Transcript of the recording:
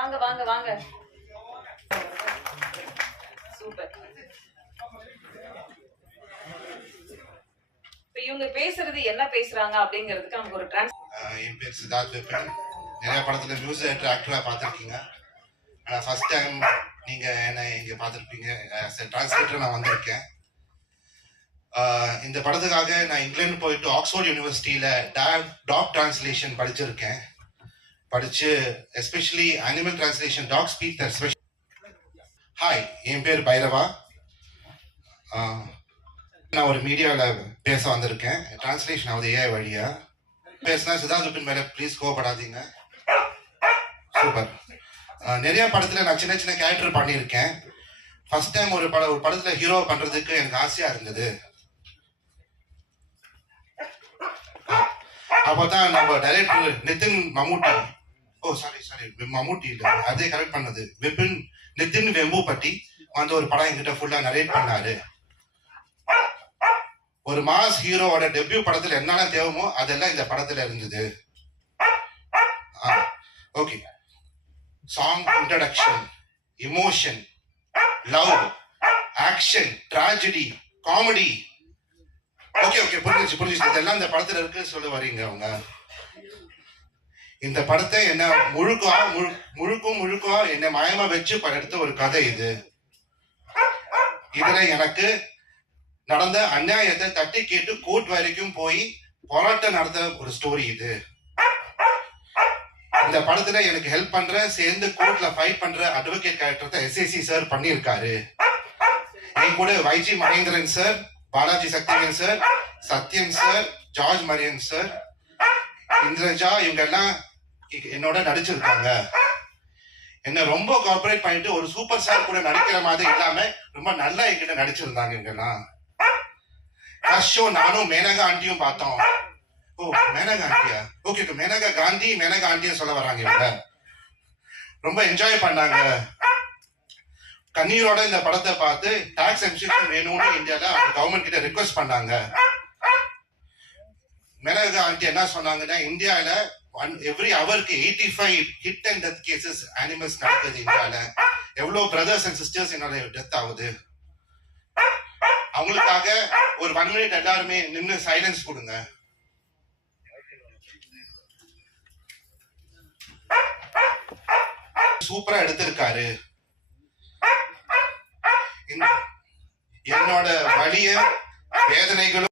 வாங்க வாங்க வாங்க. சூப்பர். இப்ப இவங்க பேசுறது என்ன பேசுறாங்க அப்படிங்கிறதுக்கு நமக்கு ஒரு என் பேர் சித்தார்த் விபின். நிறைய படத்துல மியூசிக் டைரக்டர் ஆக்டரா பார்த்துருக்கீங்க. ஆனால் ஃபர்ஸ்ட் டைம் நீங்க என்ன இங்க பார்த்துருப்பீங்க. டிரான்ஸ்லேட்டர் நான் வந்திருக்கேன். இந்த படத்துக்காக நான் இங்கிலாந்து போயிட்டு ஆக்ஸ்போர்ட் யூனிவர்சிட்டியில டாக் டிரான்ஸ்லேஷன் படிச்சிருக்கேன். படிச்சு especially animal translation dog speak especially. Hi, என் பேர் பைரவா. நான் ஒரு மீடியாவில் பேச வந்திருக்கேன். டிரான்ஸ்லேஷன் ஆகுது ஏஐ வழியா. பேசினா சித்தார்த் விபின் மேலே ப்ளீஸ் கோவப்படாதீங்க. சூப்பர். நிறைய படத்தில் நான் சின்ன சின்ன கேரக்டர் பண்ணியிருக்கேன். ஃபர்ஸ்ட் டைம் ஒரு படத்தில் ஹீரோ பண்ணுறதுக்கு எனக்கு ஆசையாக இருந்தது. அப்போ தான் நம்ம டைரக்டர் நிதின் மம்முட்டி, மம்முட்டி இல்லை, அதே கரெக்ட் பண்ணது நிதின் வெம்புபட்டி வந்து ஒரு படம் என்கிட்ட ஃபுல்லாக நரேட் பண்ணாரு. ஒரு மாஸ் ஹீரோவோட டெபியூ படத்துல என்னென்ன தேவைமோ அதெல்லாம் இந்த படத்துல இருந்தது. Okay, song introduction, emotion, love, action, tragedy, comedy. Okay புரிஞ்சிச்சு. இதெல்லாம் இந்த படத்துல இருக்கு சொல்ல வரீங்க அவங்க. இந்த படத்தை என்ன முழுக்க என்ன மயமா வச்சு எடுத்த ஒரு கதை இது. இதுல எனக்கு நடந்த அநியாயத்தை தட்டி கேட்டு கோர்ட் வரைக்கும் போய் போராட்டம் நடத்த ஒரு ஸ்டோரி இது. இந்த படத்துல எனக்கு ஹெல்ப் பண்ற, சேர்ந்து கோர்ட்ல ஃபைட் பண்ற அட்வொகேட் கேரக்டர் எஸ்ஏசி சார் பண்ணியிருக்காரு. என் கூட YG Mahendran sir, Balaji Sakthivel sir, Sathyan sir, George Maryan sir, Indraja, இவங்க எல்லாம் என்னோட நடிச்சிருக்காங்க. என்ன ரொம்ப கோஆபரேட் பண்ணிட்டு ஒரு சூப்பர் ஸ்டார் கூட நடிக்கிற மாதிரி இல்லாம ரொம்ப நல்லா என்கிட்ட நடிச்சிருந்தாங்க. இவங்கெல்லாம் ஃபர்ஸ்ட் ஷோ நானும் மேனகா ஆண்டியும் பார்த்தோம். ஓ, மேனகா ஆண்டியா? ஓகே, மேனகா காந்தி, மேனகா ஆண்டியா சொல்ல வராங்க. இவங்க ரொம்ப என்ஜாய் பண்ணாங்க. கண்ணீரோட இந்த படத்தை பார்த்து டாக்ஸ் எக்ஸம்ஷன் வேணும்னு இந்தியால கவர்மெண்ட் கிட்ட ரிக்வெஸ்ட் பண்ணாங்க. மேனகா ஆண்டி என்ன சொன்னாங்கன்னா, இந்தியால எவ்ரி ஹவருக்கு 85 hit and death cases animals நடக்குது இந்தியால. எவ்வளவு பிரதர்ஸ் அண்ட் சிஸ்டர்ஸ் என்னோட டெத் ஆகுது. அவங்களுக்காக ஒரு 1 மினிட் எல்லாருமே நின்று சைலன்ஸ் கொடுங்க. சூப்பரா எடுத்திருக்காரு. என்னோட வலிய வேதனைகளும்